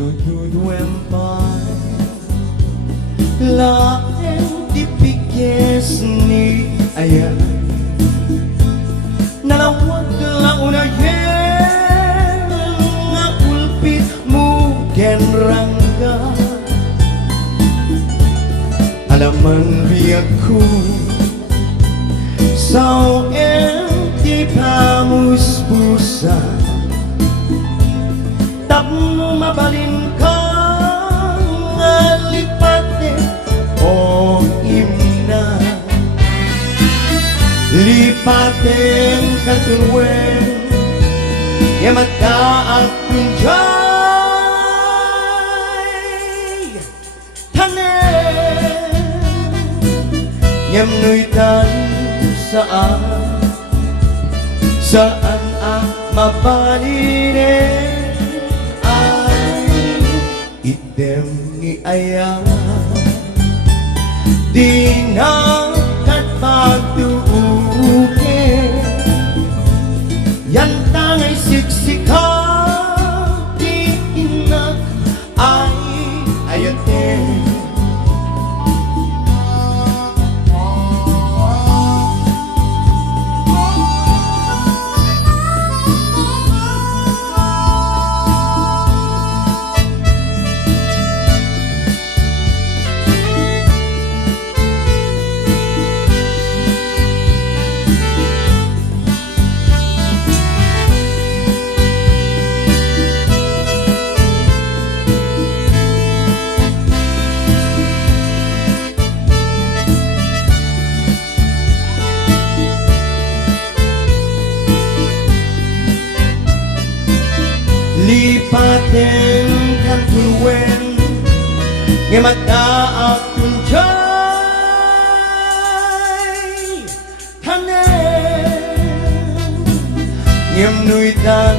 Dududuempay laeng tipikes ni ayan nalawag lang unayen nga ulpit mo genrangga alaman biyak ko sao di pamuspusan tap mo mabalin ka nga lipate o imna lipaten katulwen ya magkaat kunjay tanen yam nuitan saan mabalinin item ni ayah di nakat pagtuuke yan tangay siksika di inak ay ayate lipaten kan tulwen nga magdaak tunjay tanen ngem nuitan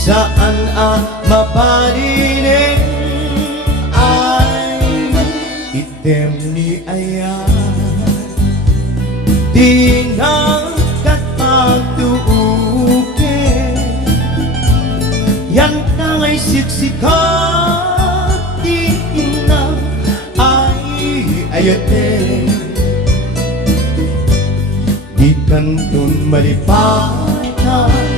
saan mabalinin ay item ni ayah di nakat pagtuuke yan tangay siksika di ina ay ayate di kantun malipatan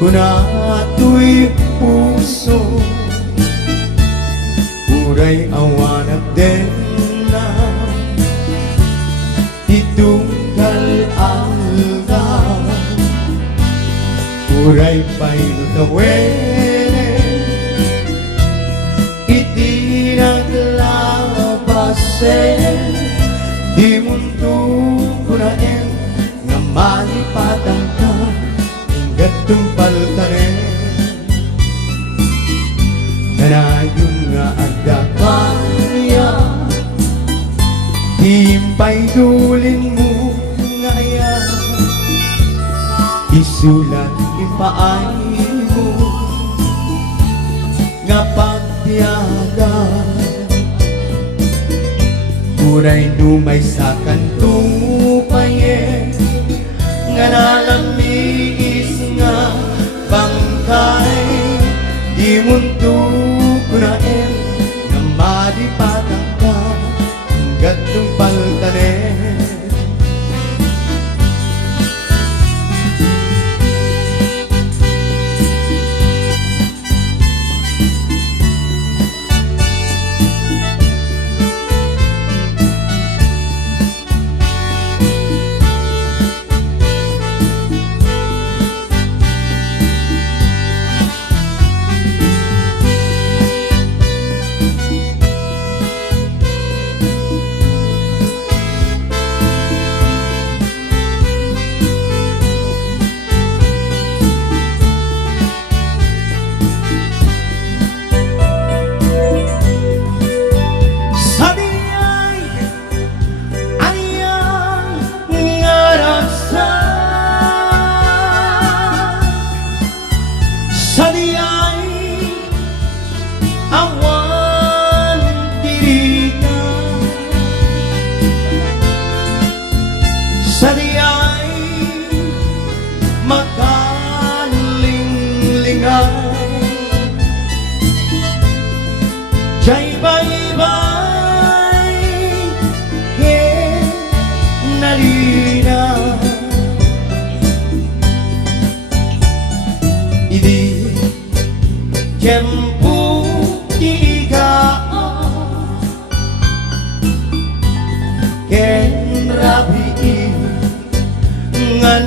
kuna ato'y puso uray awanag din na ditunggal aldaw uray pa'y nutawene iti naglabasen di mundo kunaen nga malipatan ka hinggat tumpal tanen kanayon nga agdakaya timpay dulin mo nga ayan isulat ipaay mo nga pagtiyaga uray numay sa kantupaye nga nalamiis nga bangkay di mundo kunaen nga malipatan ka hanggat tumpal tanen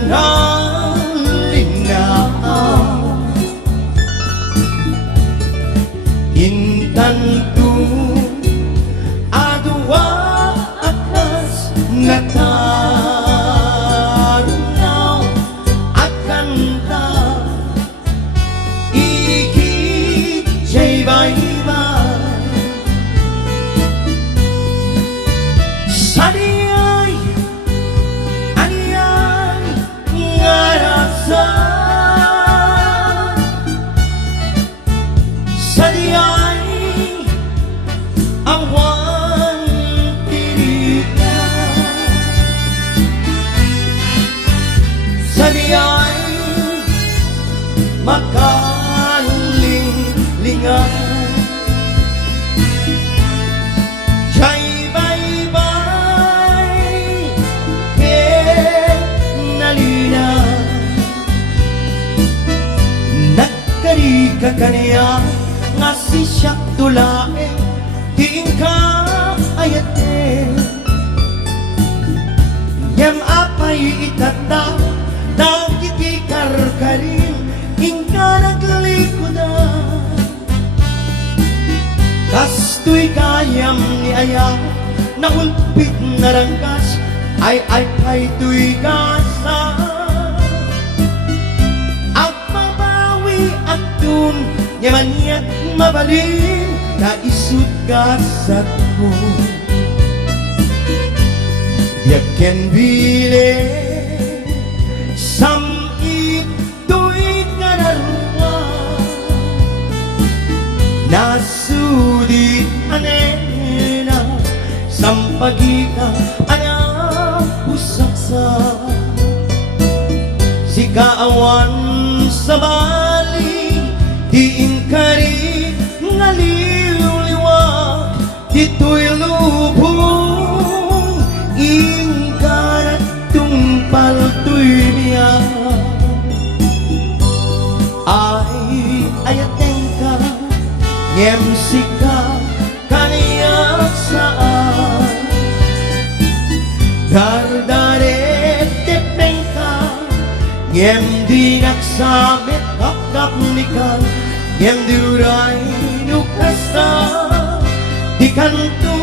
nanalinaw Intan tu adwa akas natanaw at kanta ikit siya'y baybay Saniyay aniyay ngarasan Saniyay awan tirika Saniyay makaling-lingan Siya'y baybay ket nalinaw Nagkarika kaniya nga si siyak tulae diing ka ayate Nyam apay itata nang kiti karkarin ingka naglikudan Kasto'y kayam ni ayaw na ulpit na rangkas ay pay tuy gasa Ang mabawi at dun Nyamanyat mabalin na isut gasat mo Biag ken bile samit tuig nga narwa Nasudi anena sampagita anak pusaksa Si kaawan sa bali Diin kari ngaliw-liwag Dito'y lubong Ingkarat tumpal to'y niya Ay ayateng ka Ngem sika kaniyak saan Dardaret tepeng ka Ngem di naksamit kapnikan Ngem duray nukasta Di kanto